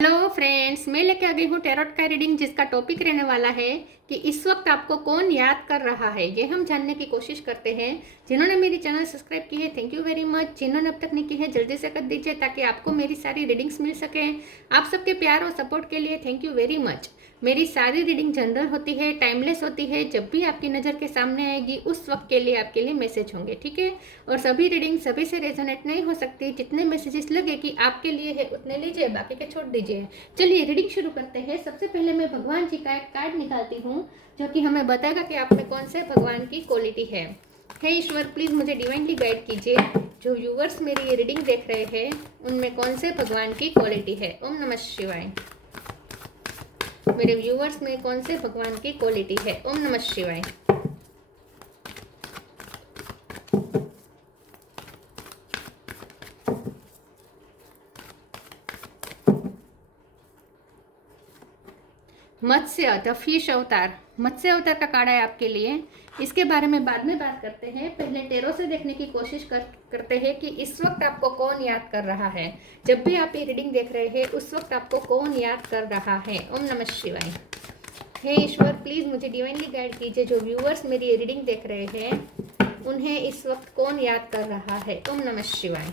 Hello friends, मैं लेके आ गई हूँ टैरोट का रीडिंग जिसका टॉपिक रहने वाला है कि इस वक्त आपको कौन याद कर रहा है। ये हम जानने की कोशिश करते हैं। जिन्होंने मेरी चैनल सब्सक्राइब की है थैंक यू वेरी मच। जिन्होंने अब तक नहीं की है जल्दी से कर दीजिए ताकि आपको मेरी सारी रीडिंग्स मिल सके। आप सबके प्यार और सपोर्ट के लिए थैंक यू वेरी मच। मेरी सारी रीडिंग जनरल होती है, टाइमलेस होती है। जब भी आपकी नज़र के सामने आएगी उस वक्त के लिए आपके लिए मैसेज होंगे, ठीक है। और सभी रीडिंग सभी से रेजोनेट नहीं हो सकती। जितने मैसेजेस लगे कि आपके लिए है उतने लीजिए, बाकी के छोड़ दीजिए। चलिए रीडिंग शुरू करते हैं। सबसे पहले मैं भगवान जी का एक कार्ड निकालती हूँ जो कि हमें बताएगा कि आप में कौन से भगवान की क्वालिटी है। हे ईश्वर, प्लीज़ मुझे डिवाइनली गाइड कीजिए। जो व्यूवर्स मेरी ये रीडिंग देख रहे हैं उनमें कौन से भगवान की क्वालिटी है। ओम नमः शिवाय। मेरे व्यूवर्स में कौन से भगवान की क्वालिटी है। ओम नमः शिवाय। मत्स्य द फिश अवतार, मत्स्य अवतार का कार्ड है आपके लिए। इसके बारे में बाद में बात करते हैं। पहले टेरो से देखने की कोशिश करते हैं कि इस वक्त आपको कौन याद कर रहा है। जब भी आप ये रीडिंग देख रहे हैं उस वक्त आपको कौन याद कर रहा है। ओम नमः शिवाय। हे ईश्वर, प्लीज़ मुझे डिवाइनली गाइड कीजिए। जो व्यूअर्स मेरी ये रीडिंग देख रहे हैं उन्हें इस वक्त कौन याद कर रहा है। ओम नमः शिवाय।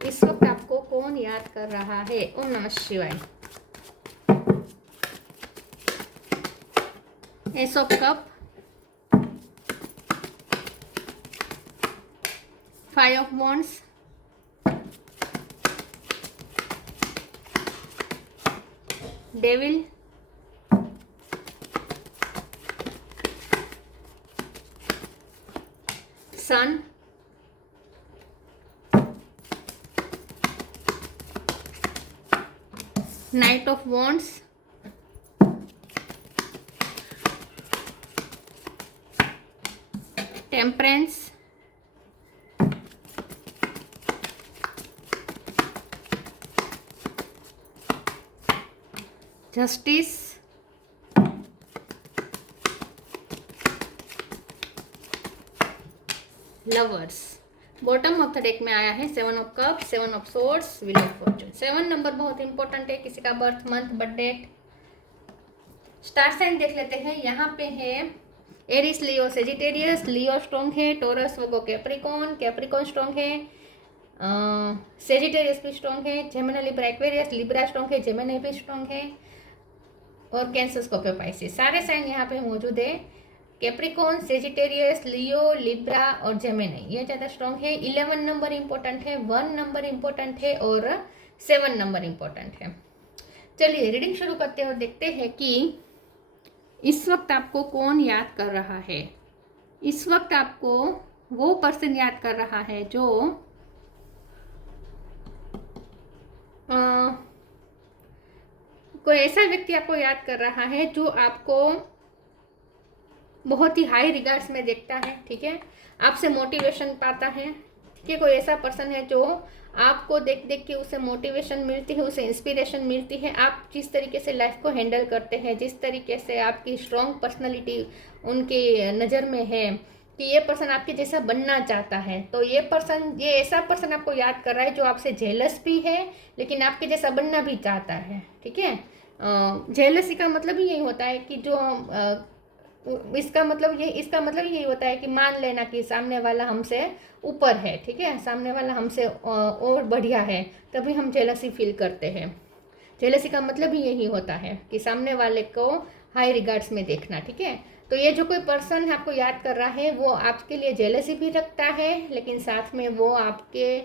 इस वक्त आपको कौन याद कर रहा है। ओम नमः शिवाय। Ace of cup, 5 of wands, devil, sun, knight of wands, temperance, justice, lovers. Bottom of the deck में आया है 7 of cup, 7 of swords, wheel of fortune. 7 नंबर बहुत इंपॉर्टेंट है। किसी का birth month, birth date, star sign देख लेते हैं। यहाँ पे है Aries, Leo, Sagittarius. Leo strong है, Taurus, Virgo, Capricorn, Capricorn strong है, सेजिटेरियस भी स्ट्रॉन्ग है, Gemini, Libra, Aquarius, Libra strong है, जेमिनी भी स्ट्रॉन्ग है, और कैंसर, स्कॉर्पियो, पाइसिस। सारे साइन यहाँ पे मौजूद है। कैप्रिकॉन, सेजिटेरियस, लियो, लिब्रा और जेमिनी ये ज़्यादा स्ट्रॉन्ग है। 11 नंबर इंपॉर्टेंट है, 1 नंबर इंपॉर्टेंट है और 7 नंबर इंपॉर्टेंट है। चलिए रीडिंग शुरू करते हैं और देखते हैं कि इस वक्त आपको कौन याद कर रहा है। इस वक्त आपको वो पर्सन याद कर रहा है जो कोई ऐसा व्यक्ति आपको याद कर रहा है जो आपको बहुत ही हाई रिगार्ड्स में देखता है, ठीक है। आपसे मोटिवेशन पाता है, ठीक है। कोई ऐसा पर्सन है जो आपको देख देख के उसे मोटिवेशन मिलती है, उसे इंस्पिरेशन मिलती है। आप जिस तरीके से लाइफ को हैंडल करते हैं, जिस तरीके से आपकी स्ट्रॉन्ग पर्सनालिटी उनकी नज़र में है कि ये पर्सन आपके जैसा बनना चाहता है, तो ये ऐसा पर्सन आपको याद कर रहा है जो आपसे जेलस भी है लेकिन आपके जैसा बनना भी चाहता है, ठीक है। जेलसी का मतलब ही यही होता है कि जो इसका मतलब यही होता है कि मान लेना कि सामने वाला हमसे ऊपर है, ठीक है। सामने वाला हमसे और बढ़िया है, तभी हम जेलसी फील करते हैं। जेलसी का मतलब ही यही होता है कि सामने वाले को हाई रिगार्ड्स में देखना, ठीक है। तो ये जो कोई पर्सन आपको याद कर रहा है वो आपके लिए जेलसी भी रखता है, लेकिन साथ में वो आपके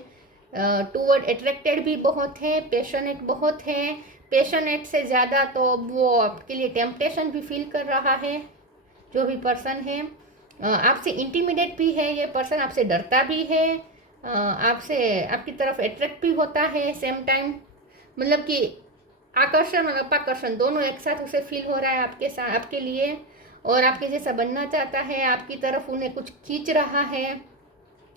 टूवर्ड अट्रैक्टेड भी बहुत है, पैशनेट बहुत है। पैशनेट से ज़्यादा तो वो आपके लिए टेम्पटेशन भी फील कर रहा है। जो भी पर्सन है आपसे इंटीमिडेट भी है, ये पर्सन आपसे डरता भी है, आपसे आपकी तरफ अट्रैक्ट भी होता है सेम टाइम। मतलब कि आकर्षण और अपाकर्षण दोनों एक साथ उसे फील हो रहा है आपके साथ, आपके लिए, और आपके जैसा बनना चाहता है। आपकी तरफ उन्हें कुछ खींच रहा है,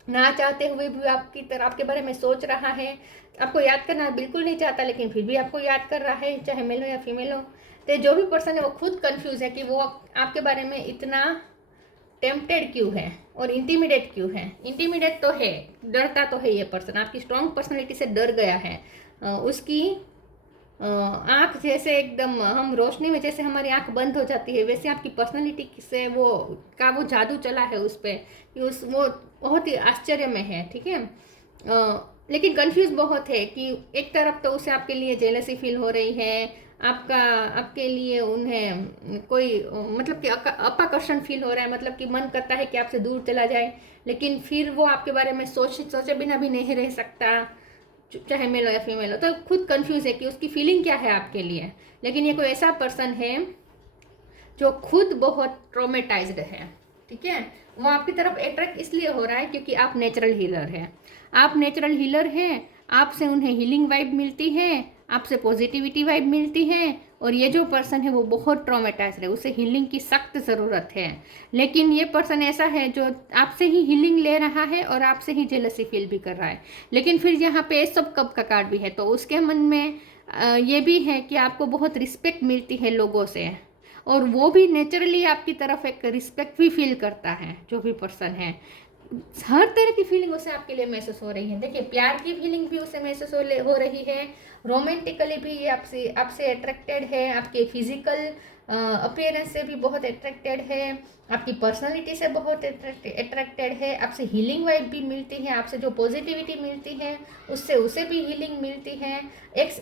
ना चाहते हुए भी आपकी तरह आपके बारे में सोच रहा है। आपको याद करना बिल्कुल नहीं चाहता लेकिन फिर भी आपको याद कर रहा है, चाहे मेल हो या फीमेल हो। तो जो भी पर्सन है वो खुद कंफ्यूज है कि वो आपके बारे में इतना टेम्पटेड क्यों है और इंटिमिडेट क्यों है? इंटिमिडेट तो है, डरता तो है ये पर्सन, आपकी स्ट्रॉन्ग पर्सनैलिटी से डर गया है। उसकी आँख जैसे एकदम, हम रोशनी में जैसे हमारी आँख बंद हो जाती है, वैसे आपकी पर्सनैलिटी से वो जादू चला है उस पर कि वो बहुत ही आश्चर्य में है, ठीक है। लेकिन कंफ्यूज बहुत है कि एक तरफ तो उसे आपके लिए जेलसी फील हो रही है, आपके लिए उन्हें कोई मतलब कि अपाकर्षण फील हो रहा है, मतलब कि मन करता है कि आपसे दूर चला जाए, लेकिन फिर वो आपके बारे में सोचे बिना भी नहीं रह सकता, चाहे मेल हो या फीमेल हो। तो खुद कंफ्यूज है कि उसकी फीलिंग क्या है आपके लिए। लेकिन ये कोई ऐसा पर्सन है जो खुद बहुत ट्रॉमेटाइज्ड है, ठीक है। वो आपकी तरफ अट्रैक्ट इसलिए हो रहा है क्योंकि आप नेचुरल हीलर हैं। आप नेचुरल हीलर हैं, आपसे उन्हें हीलिंग वाइब मिलती है, आपसे पॉजिटिविटी वाइब मिलती है। और ये जो पर्सन है वो बहुत ट्रॉमेटाइज्ड है, उसे हीलिंग की सख्त ज़रूरत है। लेकिन ये पर्सन ऐसा है जो आपसे ही हीलिंग ले रहा है और आपसे ही जेलसी फील भी कर रहा है। लेकिन फिर यहाँ पे सब कप का कार्ड भी है, तो उसके मन में ये भी है कि आपको बहुत रिस्पेक्ट मिलती है लोगों से, और वो भी नेचुरली आपकी तरफ एक रिस्पेक्ट भी फील करता है। जो भी पर्सन है, हर तरह की फीलिंग उसे आपके लिए महसूस हो रही है। देखिए, प्यार की फीलिंग भी उसे महसूस हो रही है, रोमांटिकली भी ये आपसे अट्रैक्टेड है, आपके फिजिकल अपीयरेंस से भी बहुत अट्रैक्टेड है, आपकी पर्सनालिटी से बहुत अट्रैक्टेड है, आपसे हीलिंग वाइब भी मिलती है, आपसे जो पॉजिटिविटी मिलती है उससे उसे भी हीलिंग मिलती है। एक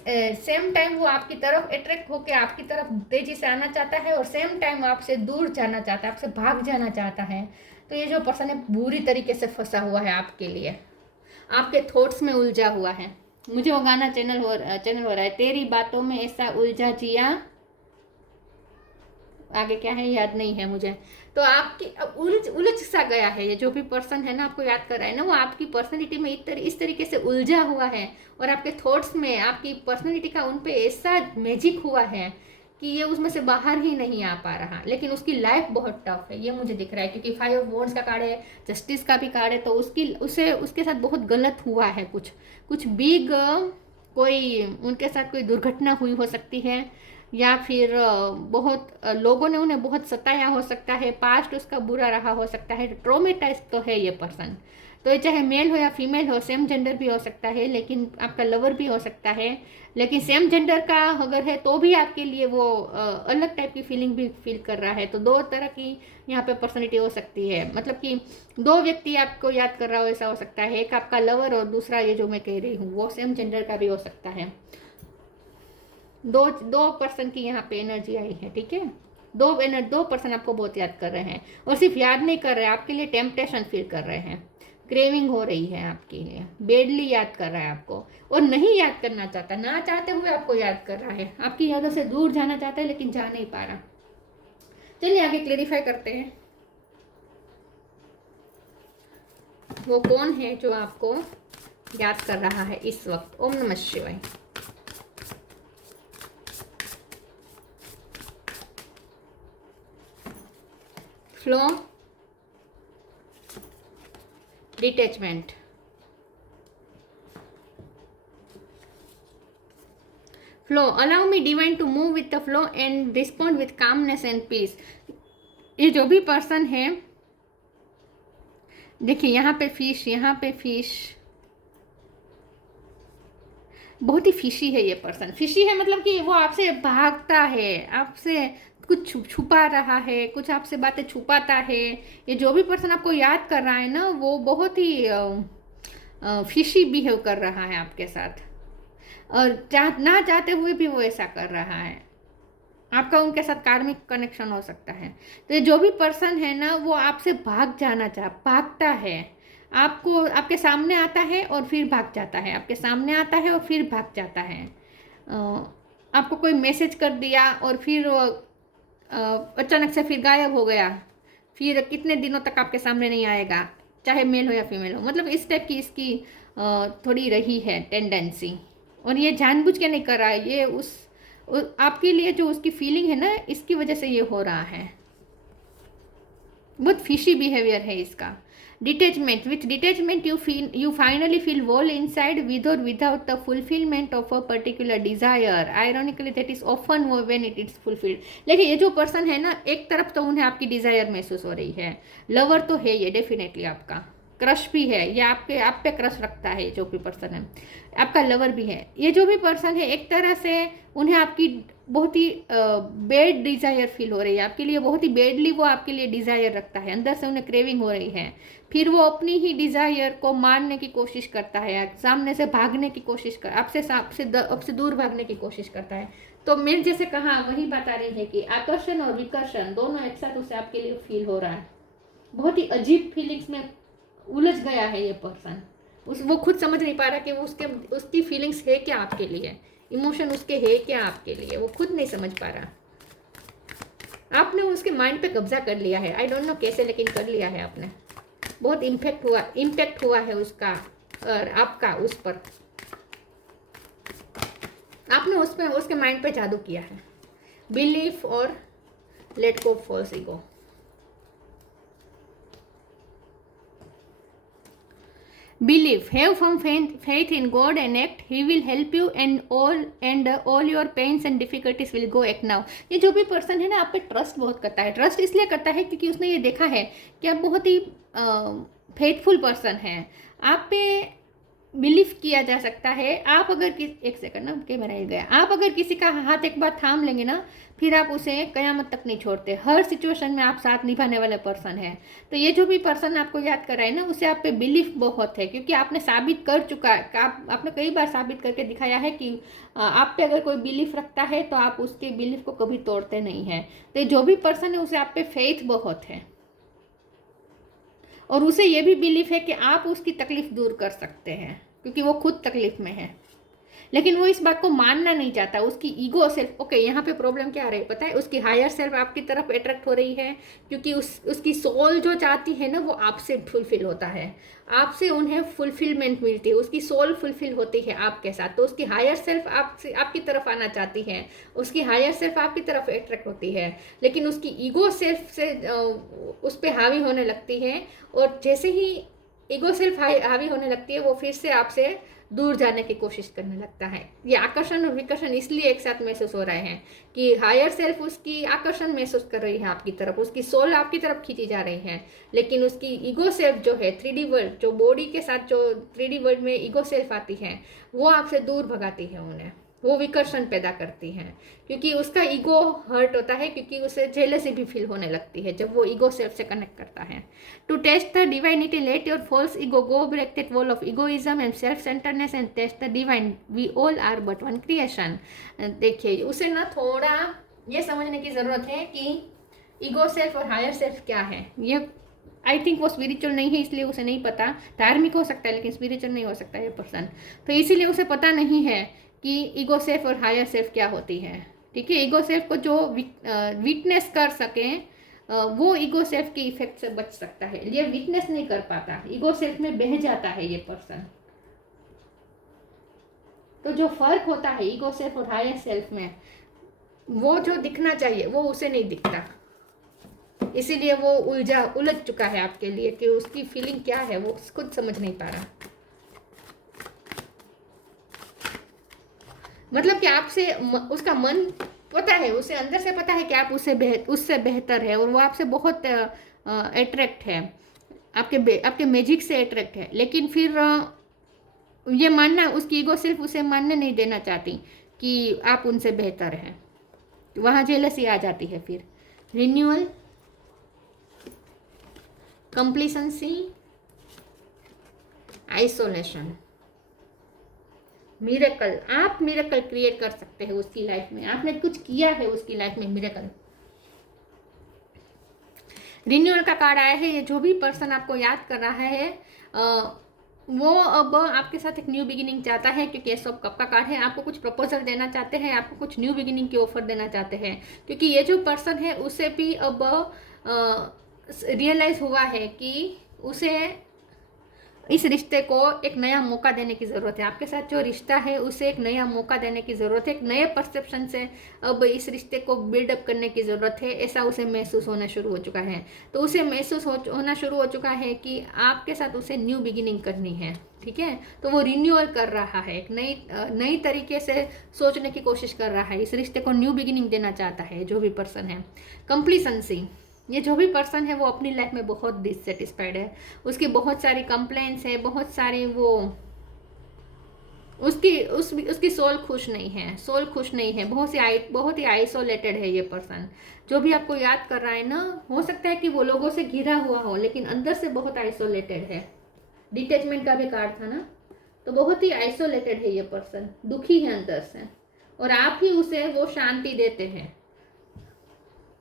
सेम टाइम वो आपकी तरफ अट्रैक्ट होकर आपकी तरफ तेजी से आना चाहता है, और सेम टाइम आपसे दूर जाना चाहता है, आपसे भाग जाना चाहता है। तो ये जो पर्सन है बुरी तरीके से फंसा हुआ है आपके लिए, आपके थॉट्स में उलझा हुआ है। मुझे वो गाना चैनल हो रहा है, तेरी बातों में ऐसा उलझा जिया, आगे क्या है याद नहीं है मुझे। तो आपकी उलझ सा गया है ये जो भी पर्सन है ना, आपको याद कर रहा है ना, वो आपकी पर्सनैलिटी में इस तरीके से उलझा हुआ है, और आपके थॉट्स में आपकी पर्सनैलिटी का उन पे ऐसा मैजिक हुआ है कि ये उसमें से बाहर ही नहीं आ पा रहा। लेकिन उसकी लाइफ बहुत टफ है, ये मुझे दिख रहा है, क्योंकि 5 ऑफ वॉन्ड्स का कार्ड है, जस्टिस का भी कार्ड है। तो उसके साथ बहुत गलत हुआ है, कुछ बिग, कोई उनके साथ कोई दुर्घटना हुई हो सकती है, या फिर बहुत लोगों ने उन्हें बहुत सताया हो सकता है, पास्ट उसका बुरा रहा हो सकता है। ट्रॉमेटाइज तो है ये पर्सन। तो ये चाहे मेल हो या फीमेल हो, सेम जेंडर भी हो सकता है, लेकिन आपका लवर भी हो सकता है। लेकिन सेम जेंडर का अगर है तो भी आपके लिए वो अलग टाइप की फीलिंग भी फील कर रहा है। तो 2 तरह की यहाँ पे पर्सनैलिटी हो सकती है, मतलब कि 2 व्यक्ति आपको याद कर रहा हो, ऐसा हो सकता है। एक आपका लवर और दूसरा ये जो मैं कह रही हूँ वो सेम जेंडर का भी हो सकता है। दो पर्सन की यहाँ पे एनर्जी आई है, ठीक है। दो पर्सन आपको बहुत याद कर रहे हैं, और सिर्फ याद नहीं कर रहे हैं, आपके लिए टेम्पटेशन फील कर रहे हैं, क्रेविंग हो रही है आपके लिए, बेडली याद कर रहा है आपको, और नहीं याद करना चाहता, ना चाहते हुए आपको याद कर रहा है, आपकी यादों से दूर जाना चाहता है लेकिन जा नहीं पा रहा। चलिए आगे क्लेरिफाई करते हैं, वो कौन है जो आपको याद कर रहा है इस वक्त। ओम नमः शिवाय। Flow, detachment, flow, allow me divine to move with the flow and respond with calmness and peace. ये जो भी पर्सन है, देखिए यहाँ पे फिश, बहुत ही फिशी है ये पर्सन। फिशी है मतलब कि वो आपसे भागता है, आपसे कुछ छुपा रहा है, कुछ आपसे बातें छुपाता है। ये जो भी पर्सन आपको याद कर रहा है ना, वो बहुत ही फिशी बिहेव कर रहा है आपके साथ, और ना चाहते हुए भी वो ऐसा कर रहा है। आपका उनके साथ कार्मिक कनेक्शन हो सकता है। तो ये जो भी पर्सन है ना, वो आपसे भागता है, आपको आपके सामने आता है और फिर भाग जाता है, आपके सामने आता है और फिर भाग जाता है। आपको कोई मैसेज कर दिया और फिर अचानक से फिर गायब हो गया, फिर कितने दिनों तक आपके सामने नहीं आएगा, चाहे मेल हो या फीमेल हो। मतलब इस टाइप की इसकी थोड़ी रही है टेंडेंसी, और ये जानबूझ के नहीं कर रहा है, ये आपके लिए जो उसकी फीलिंग है ना, इसकी वजह से ये हो रहा है। बहुत फिशी बिहेवियर है इसका। Detachment. With detachment, you finally feel whole inside, with or without the fulfillment of a particular desire. Ironically, that is often when it is fulfilled. लेकिन ये जो पर्सन है ना, एक तरफ तो उन्हें आपकी डिजायर महसूस हो रही है, लवर तो है ये डेफिनेटली आपका, क्रश भी है, ये आप पे क्रश रखता है, जो भी पर्सन है आपका लवर भी है। ये जो भी पर्सन है एक तरह से उन्हें आपकी बहुत ही बेड डिज़ायर फील हो रही है आपके लिए, बहुत ही बेडली वो आपके लिए डिज़ायर रखता है, अंदर से उन्हें क्रेविंग हो रही है। फिर वो अपनी ही डिज़ायर को मारने की कोशिश करता है, सामने से भागने की कोशिश कर, आपसे दूर भागने की कोशिश करता है। तो मैं जैसे कहा वही बता रही है कि आकर्षण और विकर्षण दोनों एक साथ उसे आपके लिए फील हो रहा है। बहुत ही अजीब फीलिंग्स में उलझ गया है ये पर्सन, वो खुद समझ नहीं पा रहा कि वो उसकी फीलिंग्स है क्या आपके लिए, इमोशन उसके है क्या आपके लिए, वो खुद नहीं समझ पा रहा। आपने उसके माइंड पे कब्जा कर लिया है, आई डोंट नो कैसे, लेकिन कर लिया है आपने। बहुत इम्पैक्ट हुआ है उसका और आपका उस पर, आपने उसके माइंड पे जादू किया है। बिलीफ और let go false ego. Believe, have some faith in God and act. He will help you and all your pains and difficulties will go act now. ये जो भी पर्सन है ना, आप पे ट्रस्ट बहुत करता है। ट्रस्ट इसलिए करता है क्योंकि उसने ये देखा है कि आप बहुत ही फेथफुल पर्सन हैं, आप पे बिलीव किया जा सकता है। आप अगर एक सेकंड ना, कैमरा ही गया। आप अगर किसी का हाथ एक बार थाम लेंगे ना, फिर आप उसे कयामत तक नहीं छोड़ते, हर सिचुएशन में आप साथ निभाने वाले पर्सन हैं। तो ये जो भी पर्सन आपको याद कर रहा है ना, उसे आप पे बिलीफ बहुत है, क्योंकि आपने साबित कर चुका है, आपने कई बार साबित करके दिखाया है कि आप पे अगर कोई बिलीफ रखता है तो आप उसके बिलीफ को कभी तोड़ते नहीं हैं। तो जो भी पर्सन है उसे आप पे फेथ बहुत है, और उसे ये भी बिलीफ है कि आप उसकी तकलीफ दूर कर सकते हैं, क्योंकि वो खुद तकलीफ में है, लेकिन वो इस बात को मानना नहीं चाहता। उसकी ईगो सेल्फ, ओके, यहाँ पे प्रॉब्लम क्या आ रही है पता है, उसकी हायर सेल्फ आपकी तरफ अट्रैक्ट हो रही है, क्योंकि उसकी सोल जो चाहती है ना, वो आपसे फुलफिल होता है, आपसे उन्हें फुलफिलमेंट मिलती है, उसकी सोल फुलफिल होती है आपके साथ। तो उसकी हायर सेल्फ आपकी तरफ आना चाहती है, उसकी हायर सेल्फ आपकी तरफ अट्रैक्ट होती है, लेकिन उसकी ईगो सेल्फ से उस पर हावी होने लगती है, और जैसे ही ईगो सेल्फ हावी होने लगती है, वो फिर से आपसे दूर जाने की कोशिश करने लगता है। ये आकर्षण और विकर्षण इसलिए एक साथ महसूस हो रहे हैं कि हायर सेल्फ उसकी आकर्षण महसूस कर रही है आपकी तरफ, उसकी सोल आपकी तरफ खींची जा रही है, लेकिन उसकी ईगो सेल्फ जो है 3D वर्ल्ड, जो बॉडी के साथ जो 3D वर्ल्ड में ईगो सेल्फ आती है, वो आपसे दूर भगाती है उन्हें, वो विकर्षण पैदा करती हैं, क्योंकि उसका ईगो हर्ट होता है, क्योंकि उसे जेलसी भी फील होने लगती है जब वो ईगो सेल्फ से कनेक्ट करता है। To taste the divinity, let your false ego go, break that wall of egoism and self centredness and taste the divine, we all are but one creation. देखिए, उसे ना थोड़ा ये समझने की ज़रूरत है कि ईगो सेल्फ और हायर सेल्फ क्या है। ये आई थिंक वो स्पिरिचुअल नहीं है, इसलिए उसे नहीं पता। धार्मिक हो सकता है लेकिन स्पिरिचुअल नहीं हो सकता ये पर्सन, तो इसीलिए उसे पता नहीं है कि ईगो सेल्फ और हायर सेल्फ क्या होती है। ठीक है, ईगो सेल्फ को जो विटनेस कर सके वो ईगो सेल्फ के इफेक्ट से बच सकता है, ये विटनेस नहीं कर पाता, ईगो सेल्फ में बह जाता है ये पर्सन। तो जो फर्क होता है ईगो सेल्फ और हायर सेल्फ में, वो जो दिखना चाहिए वो उसे नहीं दिखता, इसीलिए वो उलझ चुका है आपके लिए कि उसकी फीलिंग क्या है वो खुद समझ नहीं पा रहा। मतलब कि आपसे उसका मन पता है, उसे अंदर से पता है कि आप उससे बेहतर है, और वो आपसे बहुत अट्रैक्ट है, आपके मैजिक से अट्रैक्ट है, लेकिन फिर ये मानना, उसकी ईगो सिर्फ उसे मानने नहीं देना चाहती कि आप उनसे बेहतर हैं, वहाँ जेलसी आ जाती है। फिर रिन्यूअल, कंप्लीसेंसी, आइसोलेशन, मिरेकल। आप मिरेकल क्रिएट कर सकते हैं उसकी लाइफ में, आपने कुछ किया है उसकी लाइफ में मिरेकल। रिन्यूअल का कार्ड आया है, ये जो भी पर्सन आपको याद कर रहा है वो अब आपके साथ एक न्यू बिगिनिंग चाहता है, क्योंकि एस ऑफ कप का कार्ड है। आपको कुछ प्रपोजल देना चाहते हैं, आपको कुछ न्यू बिगिनिंग की ऑफर देना चाहते हैं, क्योंकि ये जो पर्सन है उसे भी अब रियलाइज हुआ है कि उसे इस रिश्ते को एक नया मौका देने की ज़रूरत है। आपके साथ जो रिश्ता है उसे एक नया मौका देने की ज़रूरत है, एक नए परसेप्शन से अब इस रिश्ते को बिल्डअप करने की ज़रूरत है, ऐसा उसे महसूस होना शुरू हो चुका है। तो उसे महसूस होना शुरू हो चुका है कि आपके साथ उसे न्यू बिगिनिंग करनी है, ठीक है। तो वो रिन्यूअल कर रहा है, एक नई तरीके से सोचने की कोशिश कर रहा है, इस रिश्ते को न्यू बिगिनिंग देना चाहता है जो भी पर्सन है। कंप्लीसेंसी, ये जो भी पर्सन है वो अपनी लाइफ में बहुत डिससेटिस्फाइड है, उसकी बहुत सारी कंप्लेंट्स है, बहुत सारी वो उसकी सोल खुश नहीं है, सोल खुश नहीं है, बहुत ही आइसोलेटेड है ये पर्सन। जो भी आपको याद कर रहा है ना, हो सकता है कि वो लोगों से घिरा हुआ हो लेकिन अंदर से बहुत आइसोलेटेड है। डिटैचमेंट का भी कार्ड था ना, तो बहुत ही आइसोलेटेड है ये पर्सन, दुखी है अंदर से, और आप ही उसे वो शांति देते हैं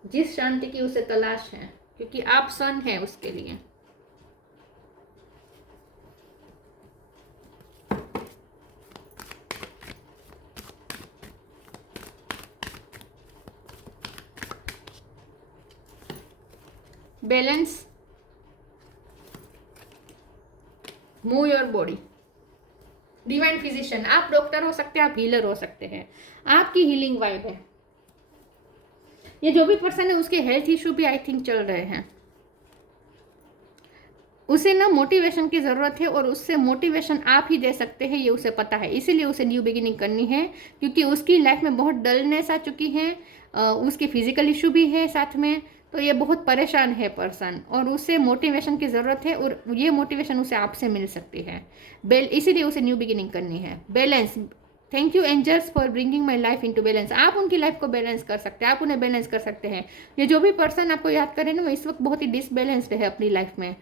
जिस शांति की उसे तलाश है, क्योंकि आप सन है उसके लिए। Balance, move your body, divine physician, आप डॉक्टर हो सकते हैं, आप हीलर हो सकते हैं, आपकी हीलिंग वाइब है। ये जो भी पर्सन है उसके हेल्थ इशू भी आई थिंक चल रहे हैं, उसे ना मोटिवेशन की ज़रूरत है और उससे मोटिवेशन आप ही दे सकते हैं, ये उसे पता है, इसीलिए उसे न्यू बिगिनिंग करनी है, क्योंकि उसकी लाइफ में बहुत डलनेस आ चुकी है, उसकी फिजिकल इशू भी है साथ में, तो ये बहुत परेशान है पर्सन और उसे मोटिवेशन की ज़रूरत है और ये मोटिवेशन उसे आपसे मिल सकती है। इसीलिए उसे न्यू बिगिनिंग करनी है। Balance, thank you angels for bringing my life into balance, आप उनकी लाइफ को बैलेंस कर सकते हैं, आप उन्हें बैलेंस कर सकते हैं। ये जो भी पर्सन आपको याद करे ना, वो इस वक्त बहुत ही डिसबैलेंस्ड है अपनी लाइफ में,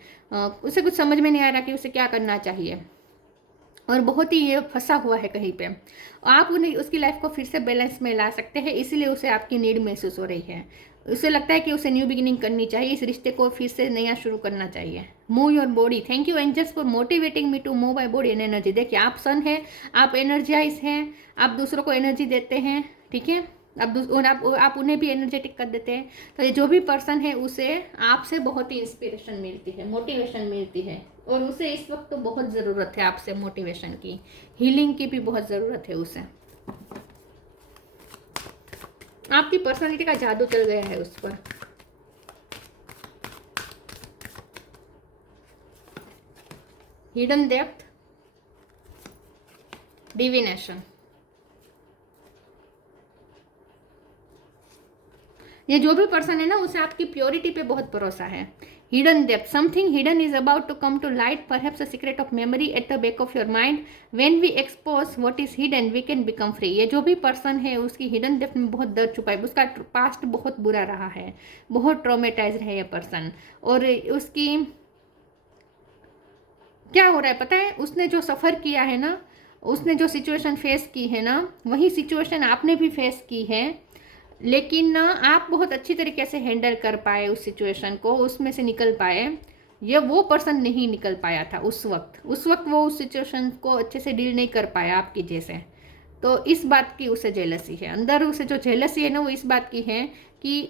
उसे कुछ समझ में नहीं आ रहा कि उसे क्या करना चाहिए और बहुत ही ये फंसा हुआ है कहीं पे। आप उन्हें उसकी लाइफ को फिर से बैलेंस में ला सकते हैं, इसीलिए उसे आपकी नीड महसूस हो रही है। उसे लगता है कि उसे न्यू बिगिनिंग करनी चाहिए, इस रिश्ते को फिर से नया शुरू करना चाहिए। Move your body, thank you angels for motivating me to move my body and energy. देखिए आप सन है, आप एनर्जाइज हैं, आप दूसरों को एनर्जी देते हैं, ठीक है, आप उन्हें भी एनर्जेटिक कर देते हैं। तो ये जो भी पर्सन है उसे आपसे बहुत ही इंस्पिरेशन मिलती है, मोटिवेशन मिलती है, और उसे इस वक्त तो बहुत ज़रूरत है आपसे मोटिवेशन की, हीलिंग की भी बहुत ज़रूरत है उसे। आपकी पर्सनालिटी का जादू चल गया है उस पर। हिडन डेप्थ, डिविनेशन, ये जो भी पर्सन है ना उसे आपकी प्योरिटी पे बहुत भरोसा है। Hidden depth, something hidden is about to come to light, perhaps a secret of memory at the back of your mind, when we expose what is hidden we can become free. ये जो भी person है उसकी hidden depth में बहुत दर्द छुपा है, उसका पास्ट बहुत बुरा रहा है, बहुत ट्रॉमेटाइज्ड है ये पर्सन, और उसकी क्या हो रहा है पता है, उसने जो सफ़र किया है ना, उसने जो सिचुएशन फेस की है ना, वही सिचुएशन आपने भी फेस की है, लेकिन ना आप बहुत अच्छी तरीके से हैंडल कर पाए उस सिचुएशन को, उसमें से निकल पाए। ये वो पर्सन नहीं निकल पाया था उस वक्त वो उस सिचुएशन को अच्छे से डील नहीं कर पाया आपकी जैसे। तो इस बात की उसे जेलसी है, अंदर उसे जो जेलसी है ना वो इस बात की है कि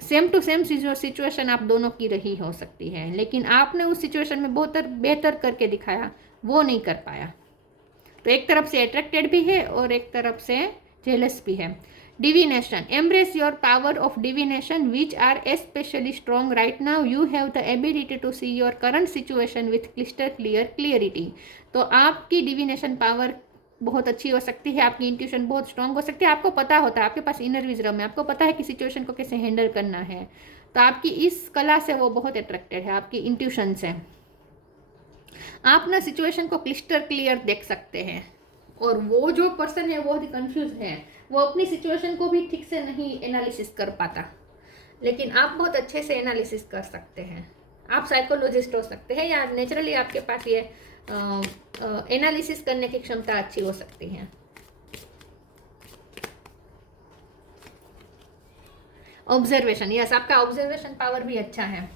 सेम टू सेम सिचुएशन आप दोनों की रही हो सकती है, लेकिन आपने उस सिचुएशन में बहुत बेहतर करके दिखाया, वो नहीं कर पाया। तो एक तरफ से अट्रैक्टेड भी है और एक तरफ से जेलस भी है। Divination, embrace your power of divination which are especially strong right now. You have the ability to see your current situation with crystal clear clarity. तो आपकी डिविनेशन पावर बहुत अच्छी हो सकती है, आपकी इंट्यूशन बहुत स्ट्रांग हो सकती है, आपको पता होता है, आपके पास इनर विजडम है, आपको पता है कि सिचुएशन को कैसे हैंडल करना है। तो आपकी इस कला से वो बहुत अट्रैक्टेड है, आपकी इंट्यूशन से। आप ना सिचुएशन को क्लिस्टर क्लियर देख सकते हैं, और वो जो पर्सन है वो बहुत ही कंफ्यूज है, वो अपनी सिचुएशन को भी ठीक से नहीं एनालिसिस कर पाता, लेकिन आप बहुत अच्छे से एनालिसिस कर सकते हैं। आप साइकोलॉजिस्ट हो सकते हैं, या नेचुरली आपके पास ये एनालिसिस करने की क्षमता अच्छी हो सकती है। ऑब्जर्वेशन, यस, आपका ऑब्जर्वेशन पावर भी अच्छा है।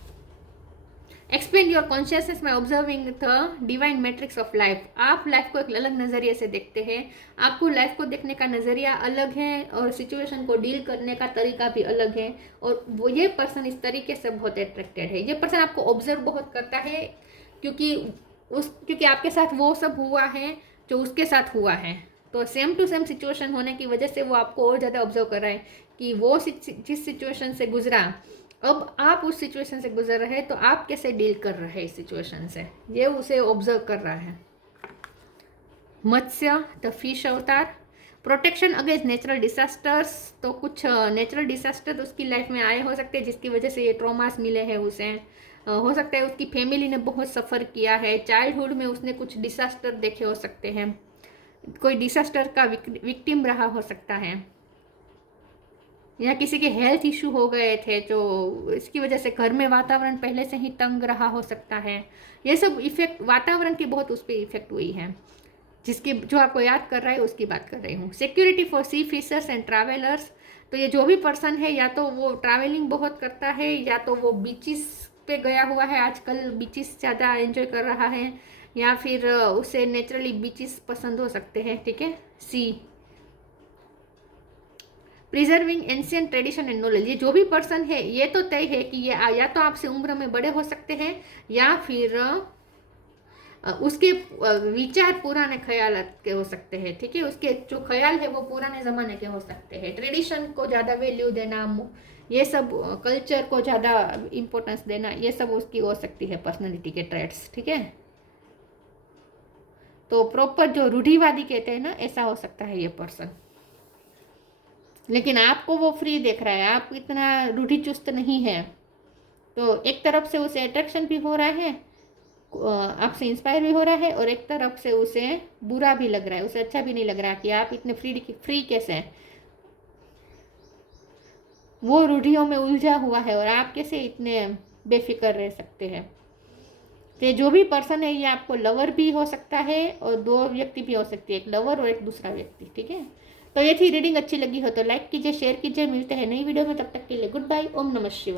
Explain your consciousness by observing the divine matrix of life. आप लाइफ को एक अलग नज़रिए से देखते हैं, आपको लाइफ को देखने का नज़रिया अलग है और सिचुएशन को डील करने का तरीका भी अलग है, और वो ये पर्सन इस तरीके से बहुत अट्रैक्टेड है। ये पर्सन आपको ऑब्जर्व बहुत करता है, क्योंकि क्योंकि आपके साथ वो सब हुआ है जो उसके साथ हुआ है, तो सेम टू सेम सिचुएशन होने की वजह से वो आपको और ज़्यादा ऑब्जर्व कर रहा है कि वो जिस सिचुएशन से गुजरा, अब आप उस सिचुएशन से गुजर रहे हैं, तो आप कैसे डील कर रहे हैं इस सिचुएशन से, ये उसे ऑब्जर्व कर रहा है। मत्स्य द फिश अवतार, प्रोटेक्शन अगेंस्ट नेचुरल डिसास्टर्स, तो कुछ नेचुरल डिसास्टर उसकी लाइफ में आए हो सकते हैं जिसकी वजह से ये ट्रॉमास मिले हैं उसे। हो सकता है उसकी फैमिली ने बहुत सफ़र किया है, चाइल्डहुड में उसने कुछ डिसास्टर देखे हो सकते हैं, कोई डिसास्टर का विक्टिम रहा हो सकता है, या किसी के हेल्थ इशू हो गए थे जो इसकी वजह से घर में वातावरण पहले से ही तंग रहा हो सकता है। ये सब इफेक्ट वातावरण की बहुत उस पर इफेक्ट हुई है, जिसकी जो आपको याद कर रहा है उसकी बात कर रही हूँ। Security for sea fishers and travellers, तो ये जो भी पर्सन है या तो वो ट्रैवलिंग बहुत करता है या तो वो बीचेस पे गया हुआ है, आजकल बीचेस ज़्यादा एंजॉय कर रहा है, या फिर उसे नेचुरली बीचेस पसंद हो सकते हैं, ठीक है। See preserving ancient tradition and knowledge, ये जो भी पर्सन है ये तो तय है कि ये या तो आपसे उम्र में बड़े हो सकते हैं या फिर उसके विचार पुराने ख्याल के हो सकते हैं, ठीक है। उसके जो ख्याल है वो पुराने ज़माने के हो सकते हैं। ट्रेडिशन को ज़्यादा वैल्यू देना, ये सब कल्चर को ज़्यादा इम्पोर्टेंस देना, ये सब उसकी हो सकती है पर्सनैलिटी के ट्रेट्स, ठीक है। तो प्रॉपर जो रूढ़िवादी कहते हैं ना, ऐसा हो सकता है ये पर्सन। लेकिन आपको वो फ्री देख रहा है, आप इतना रूढ़िचुस्त नहीं है, तो एक तरफ से उसे अट्रैक्शन भी हो रहा है, आपसे इंस्पायर भी हो रहा है, और एक तरफ से उसे बुरा भी लग रहा है, उसे अच्छा भी नहीं लग रहा कि आप इतने फ्री कैसे हैं, वो रूढ़ियों में उलझा हुआ है और आप कैसे इतने बेफिक्र रह सकते हैं। तो जो भी पर्सन है ये आपको लवर भी हो सकता है और दो व्यक्ति भी हो सकती है, एक लवर और एक दूसरा व्यक्ति, ठीक है। तो ये थी रीडिंग, अच्छी लगी हो तो लाइक कीजिए, शेयर कीजिए, मिलते हैं नई वीडियो में, तब तक के लिए गुड बाय, ओम नमः शिवाय।